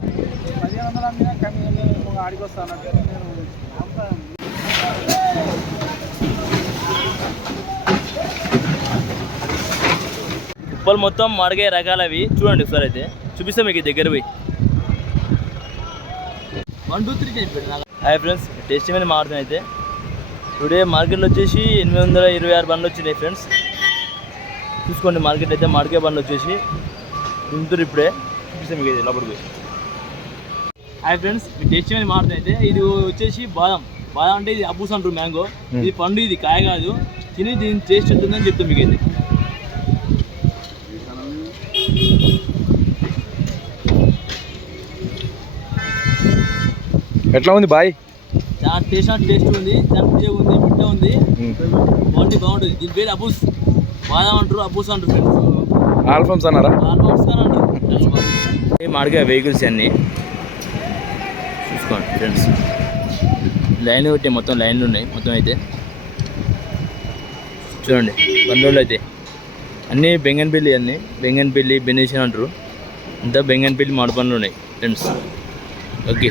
1500 అమ్మినా కానీ నేను ఆడికి వస్తాను. ఉప్పలు మొత్తం మామిడికాయ రకాలవి చూడండి ఒకసారి అయితే చూపిస్తాం మీకు దగ్గర పోయి. 1 2 3 చెప్పండి. హాయ్ ఫ్రెండ్స్, టేస్టీ మీద మారుతుంది అయితే టుడే మార్కెట్లో వచ్చేసి 826 బండ్లు వచ్చినాయి ఫ్రెండ్స్. చూసుకోండి మార్కెట్ అయితే మామిడికాయ బండ్లు వచ్చేసి దింపుతారు ఇప్పుడే. చూపిస్తాం మీకు లోపల పోయి. హాయ్ ఫ్రెండ్స్, మీ టేస్టీ మీద మారుతుంది అయితే ఇది వచ్చేసి బాదం అంటే ఇది అబ్బూస్ అంటారు, మ్యాంగో. ఇది పండు, ఇది కాయ కాదు. తిని దీని టేస్ట్ ఉంటుందని చెప్తాం మీకు అయితే. ఎట్లా ఉంది బాయ్? చాలా టేస్ట్ ఉంది, చాలా మంచిగా ఉంది, మిట్ట ఉంది, బాగుంటుంది. దీని పేరు అబ్బూస్ బాదం అంటారు, అబ్బూస్ అంటారు ఫ్రెండ్స్. ఆల్ఫమ్స్ అన్నారా? ఆల్ఫమ్స్ కానీ అంటారు. మామిడికాయ వెహికల్స్ అన్నీ చూసుకోండి ఫ్రెండ్స్. లైన్లు పెట్టి మొత్తం లైన్లు ఉన్నాయి మొత్తం అయితే. చూడండి బండ్లు అయితే అన్నీ బెంగన్పల్లి, బెనేషన్ అంటారు. అంతా బెంగన్పల్లి మామిడి పండ్లు ఉన్నాయి ఫ్రెండ్స్. ఓకే,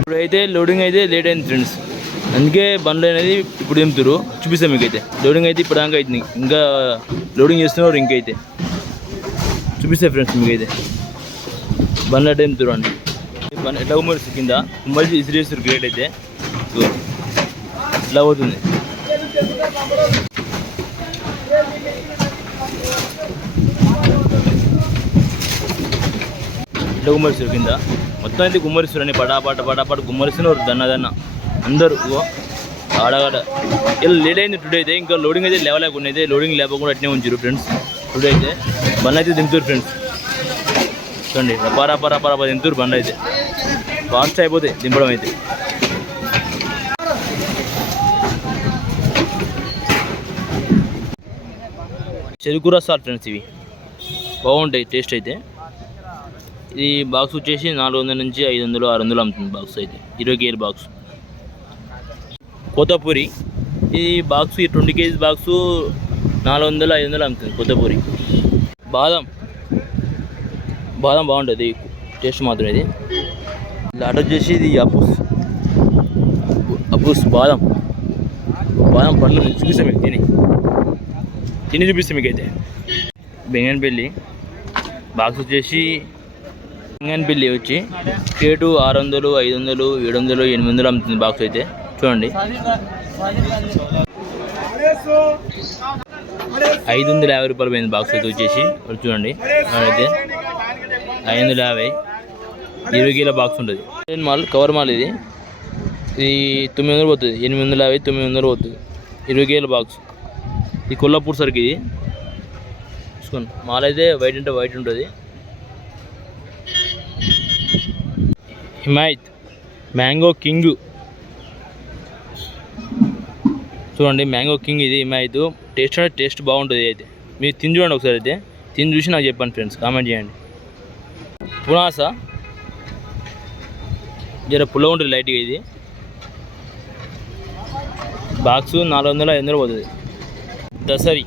ఇప్పుడైతే లోడింగ్ అయితే లేట్ అయింది ఫ్రెండ్స్, అందుకే బండ్లు అనేది ఇప్పుడు దింపుతారు. చూపిస్తాం మీకు అయితే. లోడింగ్ అయితే ఇప్పుడు దాకా అవుతుంది, ఇంకా లోడింగ్ చేస్తున్నారు. ఇంకైతే చూపిస్తాయి ఫ్రెండ్స్ మీకు అయితే. బండ్లు అట్లా దింపుతారు అండి. బండి ఎట్లా కుమ్మరిస్తారు, కింద కుమ్మరిసి ఇసిరేస్తారు. గ్రేట్ అయితే ఇట్లా పోతుంది. ఇట్లా కుమ్మరిస్తారు కింద మొత్తం అయితే గుమ్మరిస్తారు అని పటాపట గుమ్మరిస్తున్నారు. దన్న అందరూ ఆడగాడ. ఇలా లేట్ అయింది టుడే అయితే. ఇంకా లోడింగ్ అయితే లేవలేకుండా అయితే లోడింగ్ లేకుండా అట్నే ఉంచారు ఫ్రెండ్స్. టుడే అయితే బండ్లు అయితే దింపుతారు ఫ్రెండ్స్. చూడండి రపా దింపుతారు బండ్లు అయితే. ఫాస్ట్ అయిపోతాయి దింపడం అయితే. చెరుకు రసాలు ఫ్రెండ్స్, ఇవి బాగుంటాయి టేస్ట్ అయితే. ఇది బాక్స్ వచ్చేసి 400 నుంచి 500 600 అమ్ముతుంది బాక్స్ అయితే. 20 కేజీ బాక్స్. కోతపూరి ఈ బాక్స్, ఈ 20 కేజీ బాక్సు 400 500 అమ్ముతుంది కోతపూరి. బాదం బాగుంటుంది టేస్ట్ మాత్రం. ఇది లాట్ వచ్చేసి ఇది అబ్బూస్ బాదం పండ్లు చూపిస్తాం మీకు. తిని చూపిస్తాం మీకు అయితే. బెంగన్పల్లి బాక్స్ వచ్చేసి బెంగన్పల్లి వచ్చి కేటు 600 500 700 800 అమ్ముతుంది బాక్స్ అయితే. చూడండి 550 రూపాయలు పోయింది బాక్స్ అయితే వచ్చేసి. చూడండి అయితే 550 20 కిలో బాక్స్ ఉంటుంది. కవర్ మాల్ ఇది 900 పోతుంది. 850 900 పోతుంది. 20 కిలో బాక్స్. ఇది కొల్లాపూర్ సరికి. ఇది చూసుకోండి. మాల్ అయితే వైట్ అంటే వైట్ ఉంటుంది. హిమాయత్ మ్యాంగో కింగ్ చూడండి. మ్యాంగో కింగ్ ఇది హిమాయత్. టేస్ట్ అంటే టేస్ట్ బాగుంటుంది అయితే. మీరు తిని చూడండి ఒకసారి అయితే. తిని చూసి నాకు చెప్పండి ఫ్రెండ్స్, కామెంట్ చేయండి. పునాస జర పుల్ల ఉంటుంది లైట్గా. ఇది బాక్సు 400 500 పోతుంది. దసరి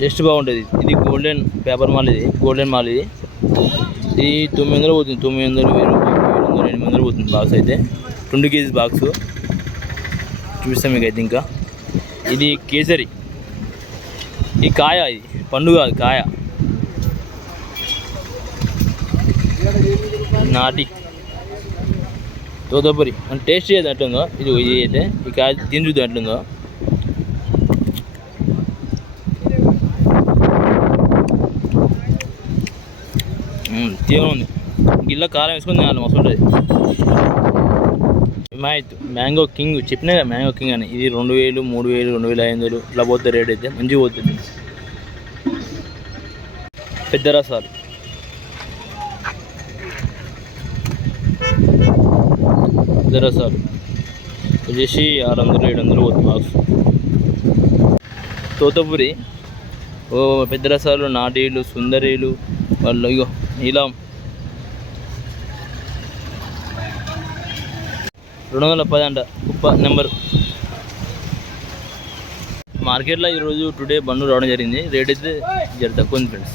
టేస్ట్ బాగుంటుంది. ఇది గోల్డెన్ పేపర్ మాల్. ఇది గోల్డెన్ మాల్. ఇది 900 పోతుంది. 900 700 800 పోతుంది బాక్స్ అయితే. 20 కేజీ బాక్సు చూపిస్తాం మీకు అయితే. ఇంకా ఇది కేసరి. ఈ కాయ, ఇది పండు కాదు కాయ. నాటి తోతపూరి అంటే టేస్ట్ చేయదు అట్లుందో. ఇది అయితే ఈ కాయ తిని చూద్దాం అట్లుందో. తీవ్రం ఉంది. గిల్ల కారం వేసుకొని తినాలి, మస్తు ఉంటుంది. హిమాయత్ మ్యాంగో కింగ్ చెప్పినా కదా, మ్యాంగో కింగ్ అని. ఇది 2000 3000 2500 ఇట్లా పోతుంది రేట్ అయితే. మంచిగా పోతుంది. పెద్ద రసాలు వచ్చేసి 600 700 పోతుంది బాక్స్. తోతపూరి పెద్ద రసాలు, నాటీలు, సుందరీలు వాళ్ళు. ఇగో ఇలా 210 అంట కుప్ప నెంబరు. మార్కెట్లో ఈరోజు టుడే బండ్లు రావడం జరిగింది. రేట్ అయితే జర తక్కువ ఉంది ఫ్రెండ్స్.